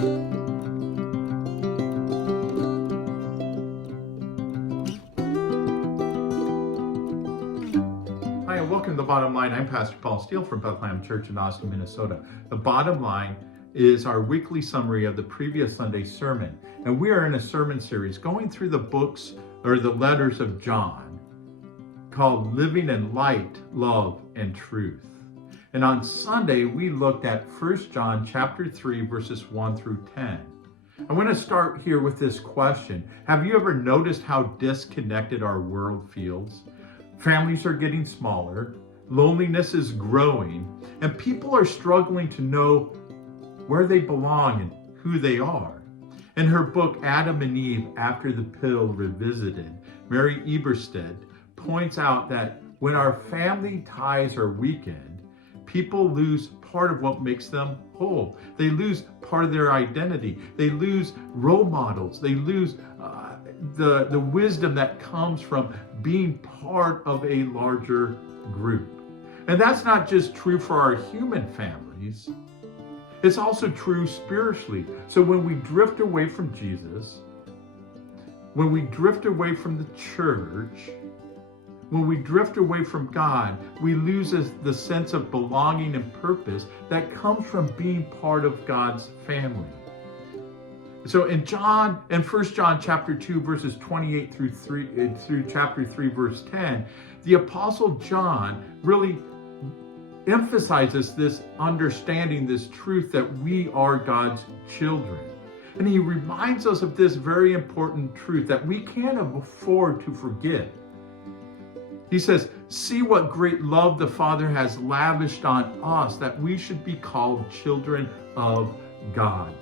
Hi, and welcome to the Bottom Line. I'm Pastor Paul Steele from Bethlehem Church in Austin, Minnesota. The Bottom Line is our weekly summary of the previous Sunday's sermon. And we are in a sermon series going through the books or the letters of John called Living in Light, Love, and Truth. And on Sunday, we looked at 1 John chapter 3, verses 1 through 10. I want to start here with this question. Have you ever noticed how disconnected our world feels? Families are getting smaller, loneliness is growing, and people are struggling to know where they belong and who they are. In her book, Adam and Eve After the Pill Revisited, Mary Eberstead points out that when our family ties are weakened, people lose part of what makes them whole. They lose part of their identity. They lose role models. They lose the wisdom that comes from being part of a larger group. And that's not just true for our human families. It's also true spiritually. So when we drift away from Jesus, when we drift away from the church, when we drift away from God, we lose the sense of belonging and purpose that comes from being part of God's family. So in 1 John chapter 2, verses 28 through chapter 3, verse 10, the Apostle John really emphasizes this understanding, this truth that we are God's children. And he reminds us of this very important truth that we can't afford to forget. He says, "See what great love the Father has lavished on us, that we should be called children of God."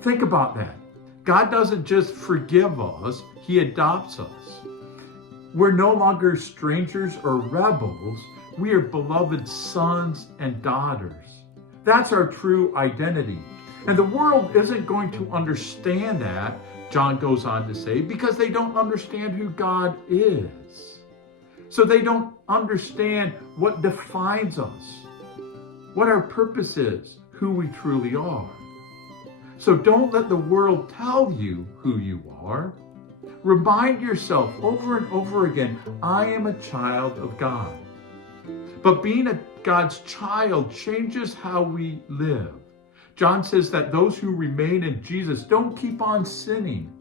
Think about that. God doesn't just forgive us, he adopts us. We're no longer strangers or rebels. We are beloved sons and daughters. That's our true identity. And the world isn't going to understand that, John goes on to say, because they don't understand who God is. So they don't understand what defines us, what our purpose is, who we truly are. So don't let the world tell you who you are. Remind yourself over and over again, I am a child of God. But being a God's child changes how we live. John says that those who remain in Jesus don't keep on sinning.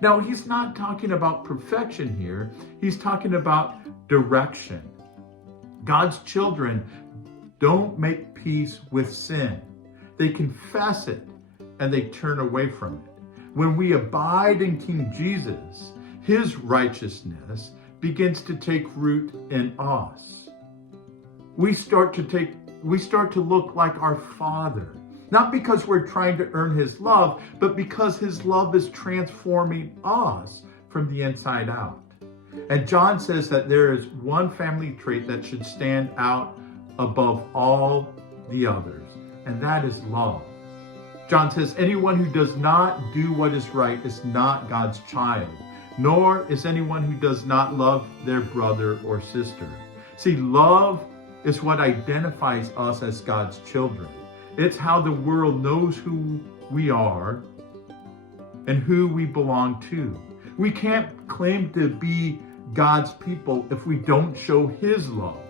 Now, he's not talking about perfection here. He's talking about direction. God's children don't make peace with sin. They confess it and they turn away from it. When we abide in King Jesus, his righteousness begins to take root in us. We start to look like our Father. Not because we're trying to earn his love, but because his love is transforming us from the inside out. And John says that there is one family trait that should stand out above all the others, and that is love. John says, anyone who does not do what is right is not God's child, nor is anyone who does not love their brother or sister. See, love is what identifies us as God's children. It's how the world knows who we are and who we belong to. We can't claim to be God's people if we don't show his love.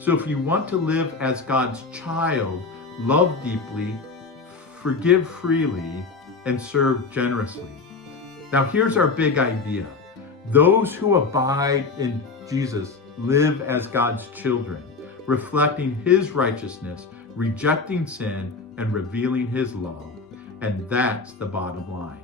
So if you want to live as God's child, love deeply, forgive freely, and serve generously. Now here's our big idea. Those who abide in Jesus live as God's children, reflecting his righteousness, rejecting sin, and revealing his love. And that's the bottom line.